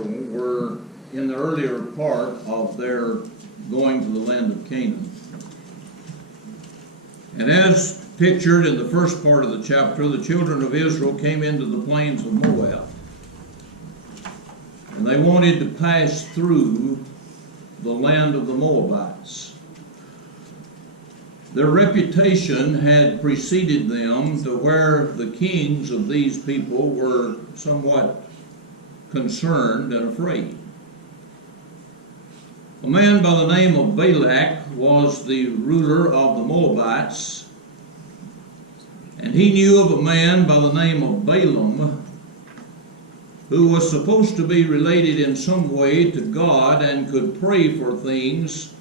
Israel were in the earlier part of their going to the land of Canaan. And as pictured in the first part of the chapter, the children of Israel came into the plains of Moab. And they wanted to pass through the land of the Moabites. Their reputation had preceded them to where the kings of these people were somewhat concerned and afraid. A man by the name of Balak was the ruler of the Moabites, and he knew of a man by the name of Balaam, who was supposed to be related in some way to God and could pray for things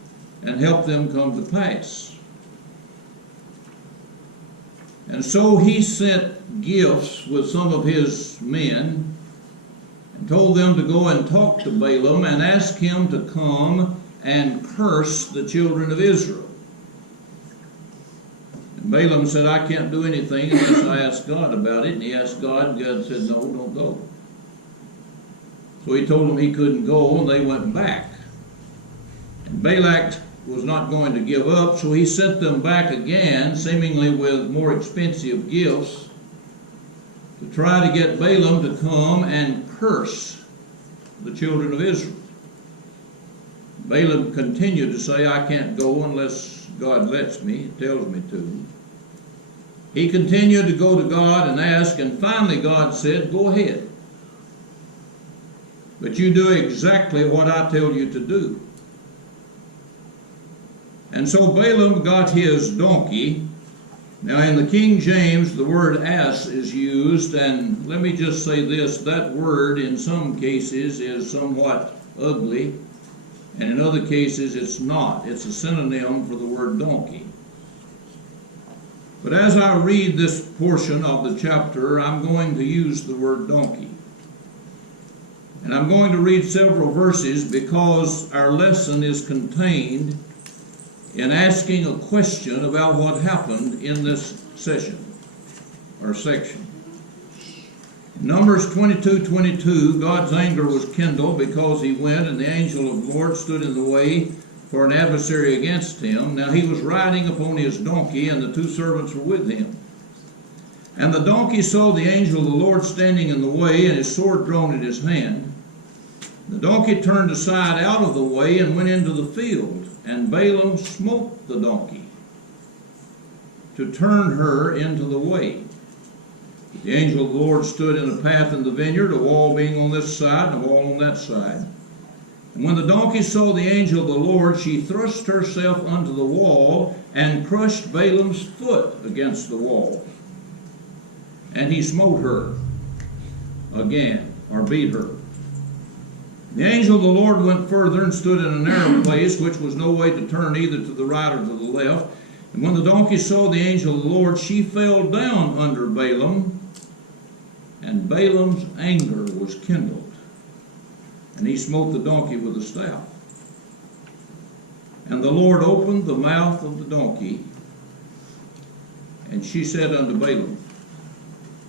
and help them come to pass. And so he sent gifts with some of his men and told them to go and talk to Balaam and ask him to come and curse the children of Israel. And Balaam said, I can't do anything unless I ask God about it. And he asked God, and God said, no, don't go. So he told them he couldn't go, and they went back. And Balak was not going to give up, so he sent them back again, seemingly with more expensive gifts, to try to get Balaam to come and curse the children of Israel. Balaam continued to say, I can't go unless God lets me, tells me to. He continued to go to God and ask, and finally God said, go ahead. But you do exactly what I tell you to do. And so Balaam got his donkey. Now in the King James, the word ass is used, and let me just say this, that word in some cases is somewhat ugly, and in other cases it's not. It's a synonym for the word donkey. But as I read this portion of the chapter, I'm going to use the word donkey. And I'm going to read several verses because our lesson is contained in asking a question about what happened in this session or section. Numbers 22:22, God's anger was kindled because he went and the angel of the Lord stood in the way for an adversary against him. Now he was riding upon his donkey, and the two servants were with him. And the donkey saw the angel of the Lord standing in the way, and his sword drawn in his hand. The donkey turned aside out of the way and went into the field, and Balaam smote the donkey to turn her into the way. The angel of the Lord stood in a path in the vineyard, a wall being on this side and a wall on that side. And when the donkey saw the angel of the Lord, she thrust herself unto the wall and crushed Balaam's foot against the wall. And he smote her again, or beat her. The angel of the Lord went further and stood in a narrow place, which was no way to turn either to the right or to the left. And when the donkey saw the angel of the Lord, she fell down under Balaam, and Balaam's anger was kindled. And he smote the donkey with a staff. And the Lord opened the mouth of the donkey, and she said unto Balaam,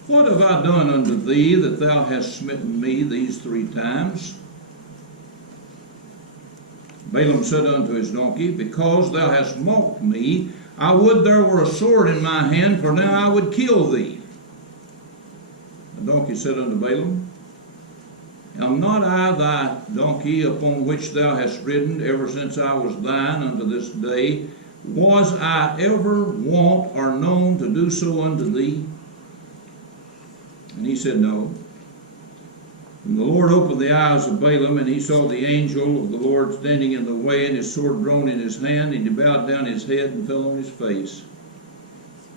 What have I done unto thee, that thou hast smitten me these 3 times? Balaam said unto his donkey, Because thou hast mocked me, I would there were a sword in my hand, for now I would kill thee. The donkey said unto Balaam, Am not I thy donkey upon which thou hast ridden ever since I was thine unto this day? Was I ever wont or known to do so unto thee? And he said, No. And the Lord opened the eyes of Balaam, and he saw the angel of the Lord standing in the way, and his sword drawn in his hand, and he bowed down his head and fell on his face.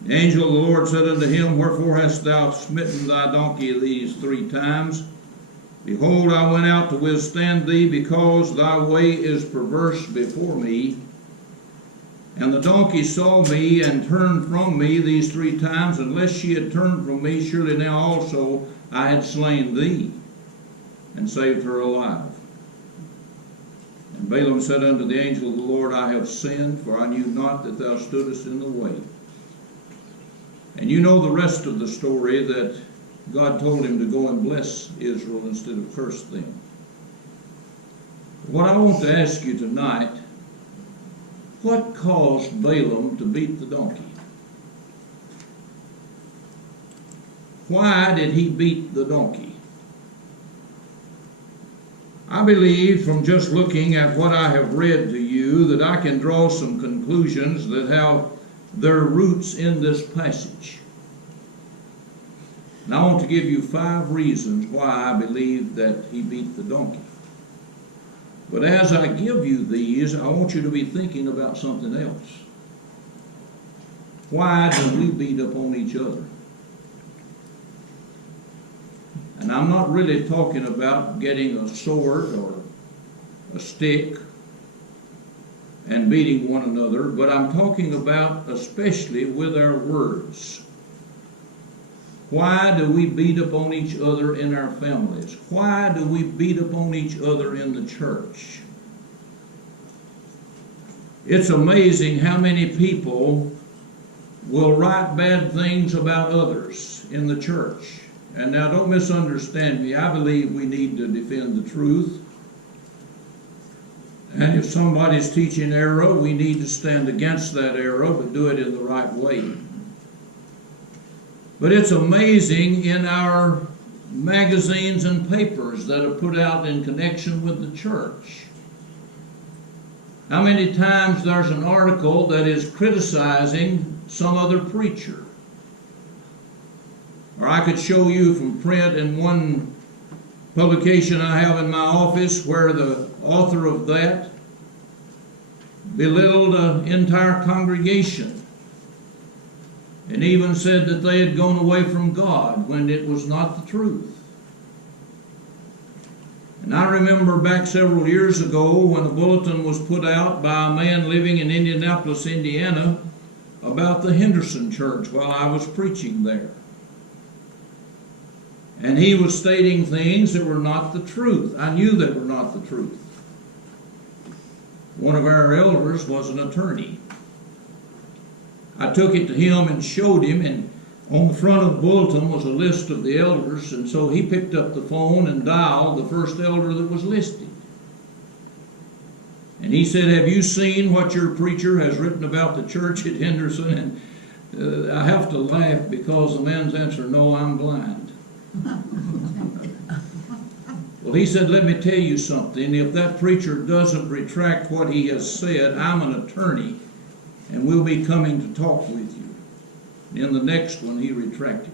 The angel of the Lord said unto him, Wherefore hast thou smitten thy donkey these 3 times? Behold, I went out to withstand thee, because thy way is perverse before me. And the donkey saw me and turned from me these 3 times. Unless she had turned from me, surely now also I had slain thee, and saved her alive. And Balaam said unto the angel of the Lord, I have sinned, for I knew not that thou stoodest in the way. And you know the rest of the story, that God told him to go and bless Israel instead of curse them. What I want to ask you tonight, what caused Balaam to beat the donkey? Why did he beat the donkey? I believe from just looking at what I have read to you that I can draw some conclusions that have their roots in this passage. And I want to give you 5 reasons why I believe that he beat the donkey. But as I give you these, I want you to be thinking about something else. Why do we beat up on each other? And I'm not really talking about getting a sword or a stick and beating one another, but I'm talking about especially with our words. Why do we beat up on each other in our families? Why do we beat up on each other in the church? It's amazing how many people will write bad things about others in the church. And now don't misunderstand me. I believe we need to defend the truth. And if somebody's teaching error, we need to stand against that error, but do it in the right way. But it's amazing in our magazines and papers that are put out in connection with the church, how many times there's an article that is criticizing some other preacher. Or I could show you from print in one publication I have in my office where the author of that belittled an entire congregation and even said that they had gone away from God when it was not the truth. And I remember back several years ago when a bulletin was put out by a man living in Indianapolis, Indiana, about the Henderson Church while I was preaching there. And he was stating things that were not the truth. I knew they were not the truth. One of our elders was an attorney. I took it to him and showed him, and on the front of the bulletin was a list of the elders, and so he picked up the phone and dialed the first elder that was listed. And he said, "Have you seen what your preacher has written about the church at Henderson?" And I have to laugh because the man's answer, "No, I'm blind." Well, he said, "Let me tell you something. If that preacher doesn't retract what he has said, I'm an attorney, and we'll be coming to talk with you." In the next one, he retracted it.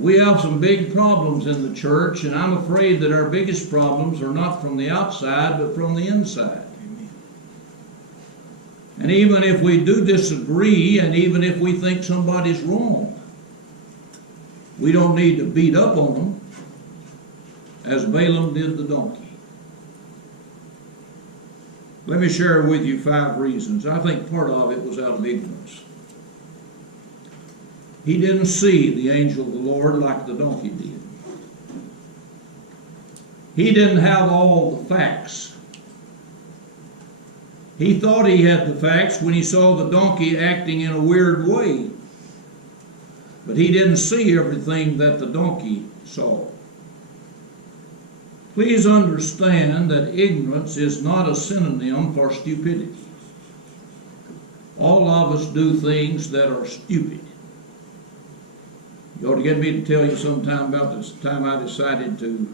We have some big problems in the church, and I'm afraid that our biggest problems are not from the outside, but from the inside. And even if we do disagree, and even if we think somebody's wrong, we don't need to beat up on them as Balaam did the donkey. Let me share with you 5 reasons. I think part of it was out of ignorance. He didn't see the angel of the Lord like the donkey did. He didn't have all the facts. He thought he had the facts when he saw the donkey acting in a weird way. But he didn't see everything that the donkey saw. Please understand that ignorance is not a synonym for stupidity. All of us do things that are stupid. You ought to get me to tell you sometime about this time I decided to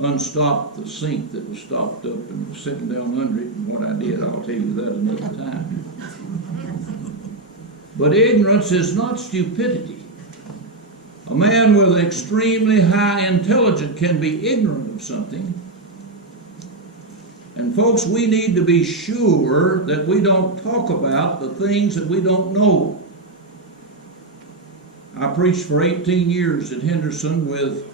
unstop the sink that was stopped up and was sitting down under it, and what I did. I'll tell you that another time. But ignorance is not stupidity. A man with extremely high intelligence can be ignorant of something. And folks, we need to be sure that we don't talk about the things that we don't know. I preached for 18 years at Henderson with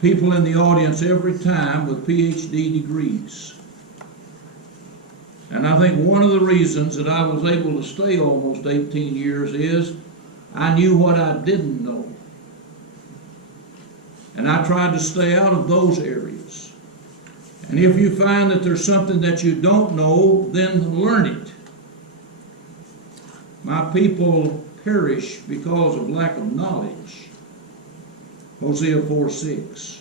people in the audience every time with PhD degrees. And I think one of the reasons that I was able to stay almost 18 years is I knew what I didn't know. And I tried to stay out of those areas. And if you find that there's something that you don't know, then learn it. My people perish because of lack of knowledge. Hosea 4:6.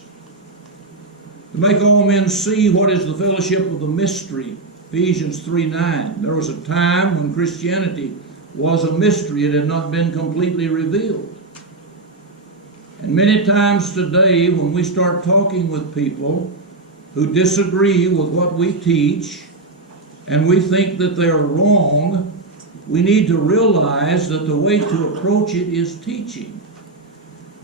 To make all men see what is the fellowship of the mystery, Ephesians 3:9. There was a time when Christianity was a mystery. It had not been completely revealed. And many times today, when we start talking with people who disagree with what we teach, and we think that they're wrong, we need to realize that the way to approach it is teaching.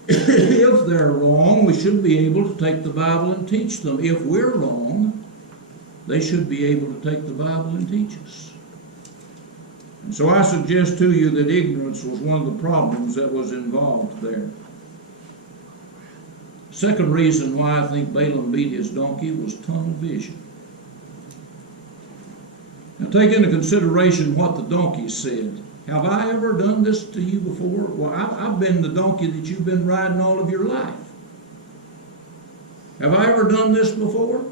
If they're wrong, we should be able to take the Bible and teach them. If we're wrong, they should be able to take the Bible and teach us. And so I suggest to you that ignorance was one of the problems that was involved there. Second reason why I think Balaam beat his donkey was tunnel vision. Now take into consideration what the donkey said. Have I ever done this to you before? Well, I've been the donkey that you've been riding all of your life. Have I ever done this before?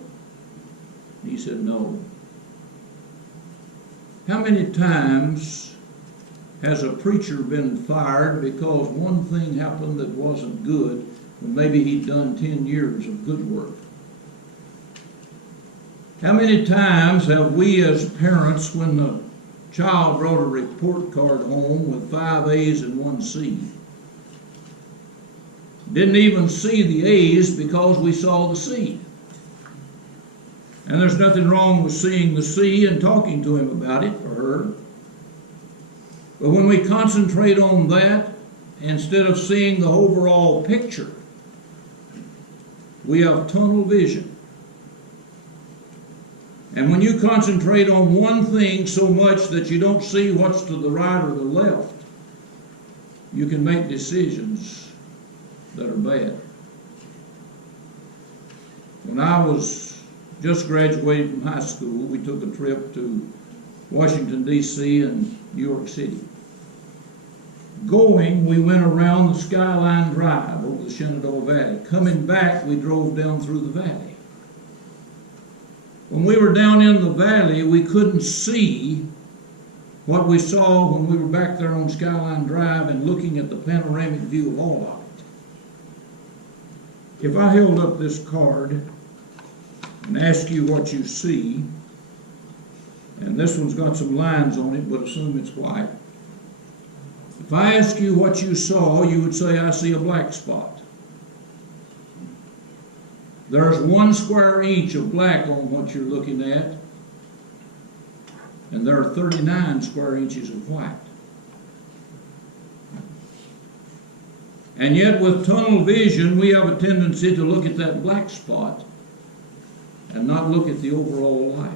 He said, no. How many times has a preacher been fired because one thing happened that wasn't good, when maybe he'd done 10 years of good work? How many times have we as parents, when the child brought a report card home with 5 A's and 1 C, didn't even see the A's because we saw the C? And there's nothing wrong with seeing the C and talking to him about it, or her. But when we concentrate on that, instead of seeing the overall picture, we have tunnel vision. And when you concentrate on one thing so much that you don't see what's to the right or the left, you can make decisions that are bad. When I was just graduated from high school, we took a trip to Washington, D.C. and New York City. Going, we went around the Skyline Drive over the Shenandoah Valley. Coming back, we drove down through the valley. When we were down in the valley, we couldn't see what we saw when we were back there on Skyline Drive and looking at the panoramic view of all of it. If I held up this card and asked you what you see, and this one's got some lines on it, but assume it's white. If I ask you what you saw, you would say, I see a black spot. There's 1 square inch of black on what you're looking at, and there are 39 square inches of white. And yet with tunnel vision, we have a tendency to look at that black spot and not look at the overall life.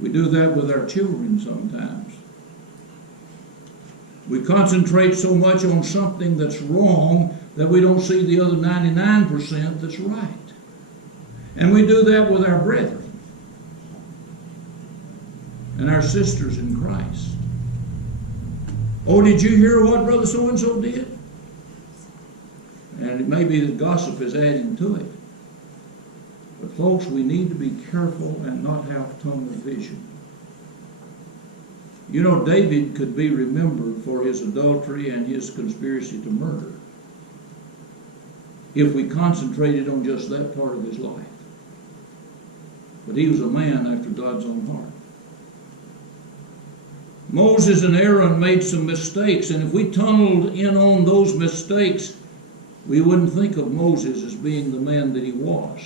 We do that with our children sometimes. We concentrate so much on something that's wrong that we don't see the other 99% that's right. And we do that with our brethren and our sisters in Christ. Oh, did you hear what Brother So-and-so did? And it may be that gossip is adding to it. But folks, we need to be careful and not have tunnel vision. You know, David could be remembered for his adultery and his conspiracy to murder if we concentrated on just that part of his life. But he was a man after God's own heart. Moses and Aaron made some mistakes, and if we tunneled in on those mistakes, we wouldn't think of Moses as being the man that he was.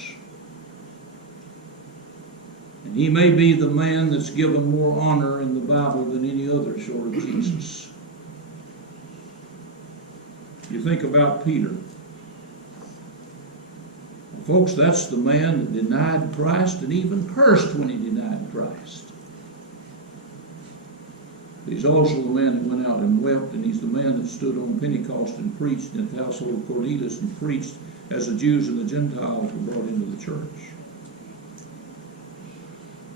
And he may be the man that's given more honor in the Bible than any other short of Jesus. You think about Peter. Well, folks, that's the man that denied Christ and even cursed when he denied Christ. He's also the man that went out and wept, and he's the man that stood on Pentecost and preached in the household of Cornelius and preached as the Jews and the Gentiles were brought into the church.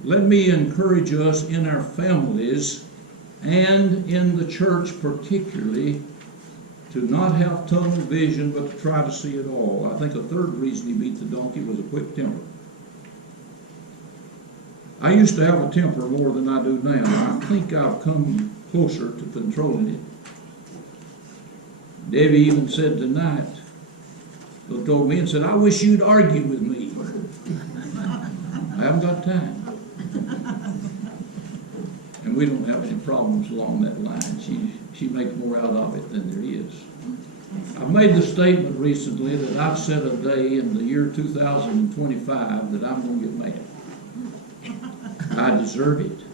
Let me encourage us in our families and in the church particularly to not have tunnel vision, but to try to see it all. I think a third reason he beat the donkey was a quick temper. I used to have a temper more than I do now. I think I've come closer to controlling it. Debbie even said tonight, looked over me and said, I wish you'd argue with me. haven't got time. And we don't have any problems along that line. She makes more out of it than there is. I've made the statement recently that I've set a day in the year 2025 that I'm going to get mad. I deserve it.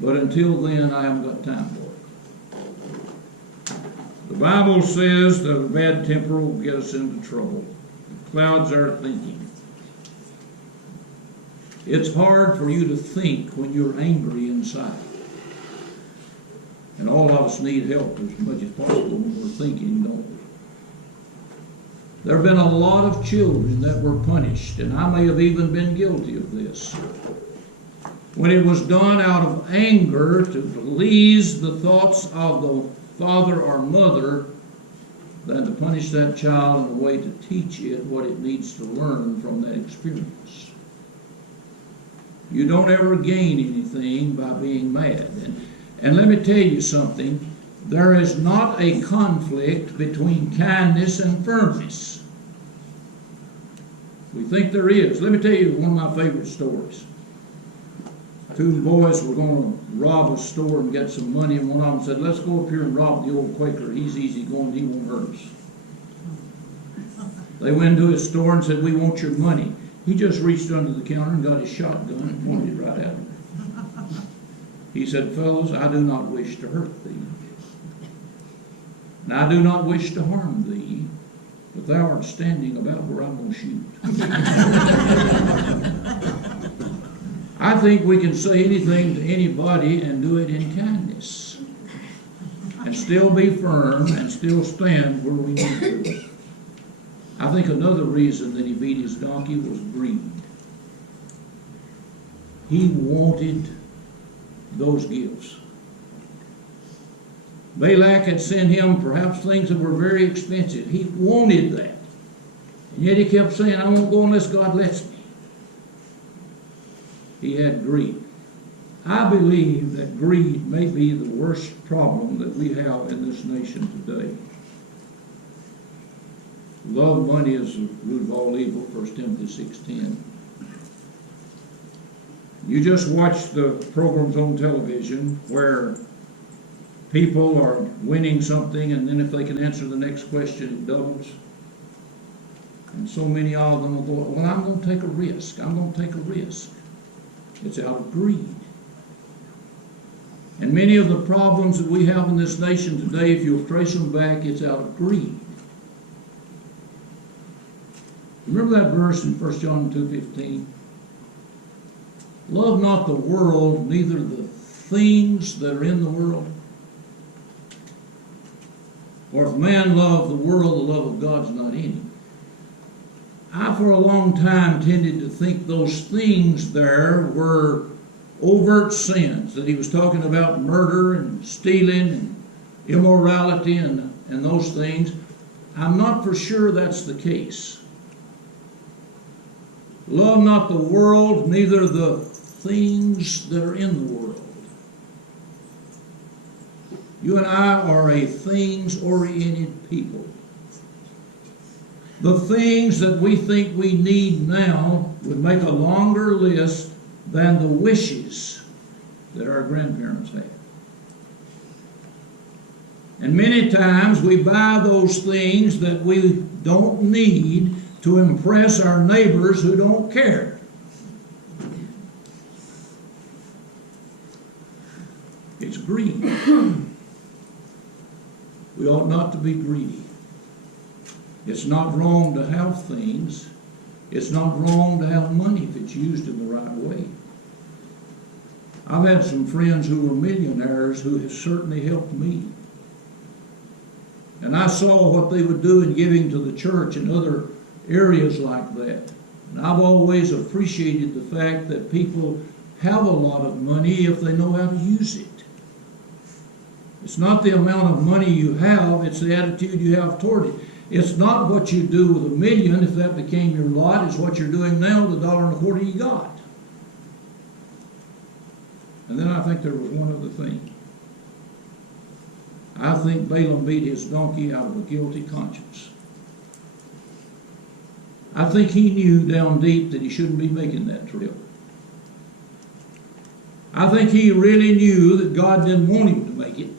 But until then, I haven't got time for it. The Bible says that a bad temper will get us into trouble. It clouds our thinking. It's hard for you to think when you're angry inside. And all of us need help as much as possible when we're thinking, don't we? There have been a lot of children that were punished, and I may have even been guilty of this, when it was done out of anger to please the thoughts of the father or mother, than to punish that child in a way to teach it what it needs to learn from that experience. You don't ever gain anything by being mad. And let me tell you something, there is not a conflict between kindness and firmness. We think there is. Let me tell you one of my favorite stories. Two boys were going to rob a store and get some money, and one of them said, let's go up here and rob the old Quaker. He's easy going, he won't hurt us. They went into his store and said, we want your money. He just reached under the counter and got his shotgun and pointed it right at him. He said, fellows, I do not wish to hurt thee. And I do not wish to harm thee, but thou art standing about where I'm going to shoot. I think we can say anything to anybody and do it in kindness. And still be firm and still stand where we need to. I think another reason that he beat his donkey was greed. He wanted those gifts. Balak had sent him perhaps things that were very expensive. He wanted that. And yet he kept saying, I won't go unless God lets me. He had greed. I believe that greed may be the worst problem that we have in this nation today. Love of money is the root of all evil, 1 Timothy 6:10. You just watch the programs on television where people are winning something, and then if they can answer the next question, it doubles. And so many of them will go, well, I'm going to take a risk. I'm going to take a risk. It's out of greed. And many of the problems that we have in this nation today, if you'll trace them back, it's out of greed. Remember that verse in 1 John 2:15? Love not the world, neither the things that are in the world. For if man love the world, the love of God's not in him. I, for a long time, tended to think those things there were overt sins, that he was talking about murder and stealing and immorality and those things. I'm not for sure that's the case. Love not the world, neither the things that are in the world. You and I are a things-oriented people. The things that we think we need now would make a longer list than the wishes that our grandparents had. And many times we buy those things that we don't need to impress our neighbors who don't care. It's greed. We ought not to be greedy. It's not wrong to have things. It's not wrong to have money if it's used in the right way. I've had some friends who were millionaires who have certainly helped me. And I saw what they would do in giving to the church and other areas like that. And I've always appreciated the fact that people have a lot of money if they know how to use it. It's not the amount of money you have, it's the attitude you have toward it. It's not what you do with $1 million, if that became your lot, it's what you're doing now with $1.25 you got. And then I think there was one other thing. I think Balaam beat his donkey out of a guilty conscience. I think he knew down deep that he shouldn't be making that trip. I think he really knew that God didn't want him to make it,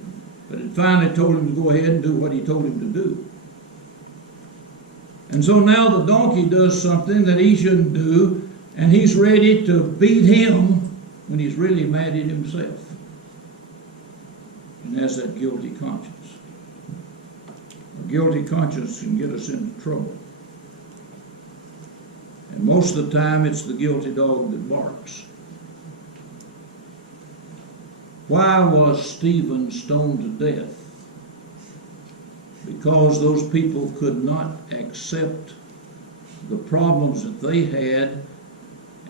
but it finally told him to go ahead and do what he told him to do. And so now the donkey does something that he shouldn't do, and he's ready to beat him when he's really mad at himself and has that guilty conscience. A guilty conscience can get us into trouble. And most of the time it's the guilty dog that barks. Why was Stephen stoned to death? Because those people could not accept the problems that they had,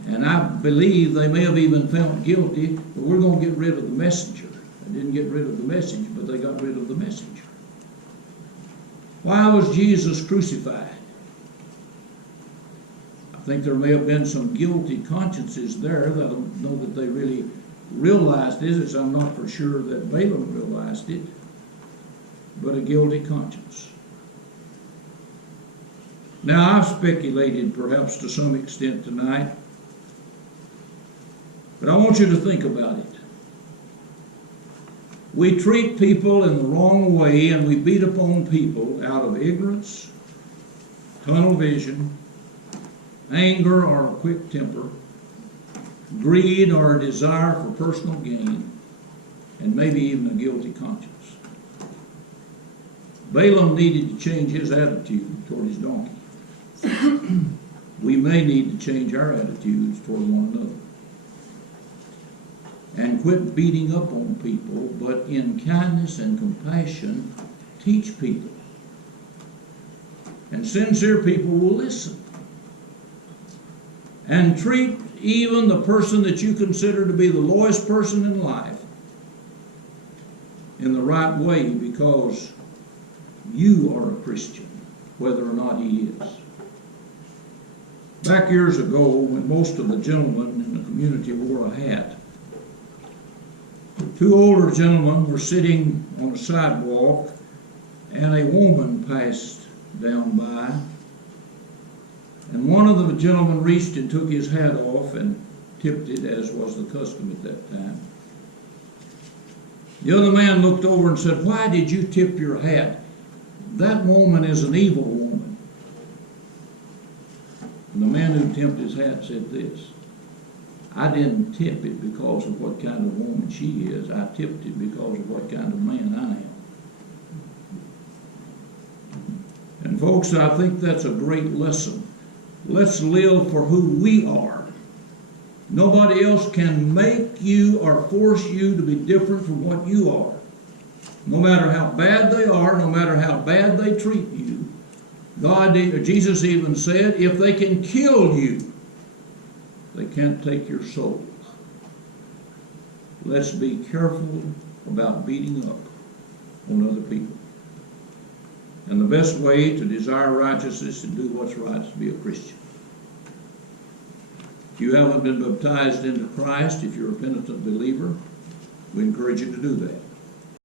and I believe they may have even felt guilty, but we're going to get rid of the messenger. They didn't get rid of the message, but they got rid of the messenger. Why was Jesus crucified? I think there may have been some guilty consciences there that I don't know that they really realized it, as I'm not for sure that Balaam realized it, but a guilty conscience. Now, I've speculated perhaps to some extent tonight, but I want you to think about it. We treat people in the wrong way, and we beat upon people out of ignorance, tunnel vision, anger or a quick temper, greed or a desire for personal gain, and maybe even a guilty conscience. Balaam needed to change his attitude toward his donkey. We may need to change our attitudes toward one another. And quit beating up on people, but in kindness and compassion, teach people. And sincere people will listen. And treat even the person that you consider to be the lowest person in life in the right way, because you are a Christian, whether or not he is. Back years ago, when most of the gentlemen in the community wore a hat, two older gentlemen were sitting on a sidewalk, and a woman passed down by. And one of the gentlemen reached and took his hat off and tipped it, as was the custom at that time. The other man looked over and said, "Why did you tip your hat? That woman is an evil woman." And the man who tipped his hat said this: "I didn't tip it because of what kind of woman she is. I tipped it because of what kind of man I am." And folks, I think that's a great lesson. Let's live for who we are. Nobody else can make you or force you to be different from what you are. No matter how bad they are, no matter how bad they treat you. Jesus even said, if they can kill you, they can't take your soul. Let's be careful about beating up on other people. And the best way to desire righteousness and do what's right is to be a Christian. If you haven't been baptized into Christ, if you're a penitent believer, we encourage you to do that.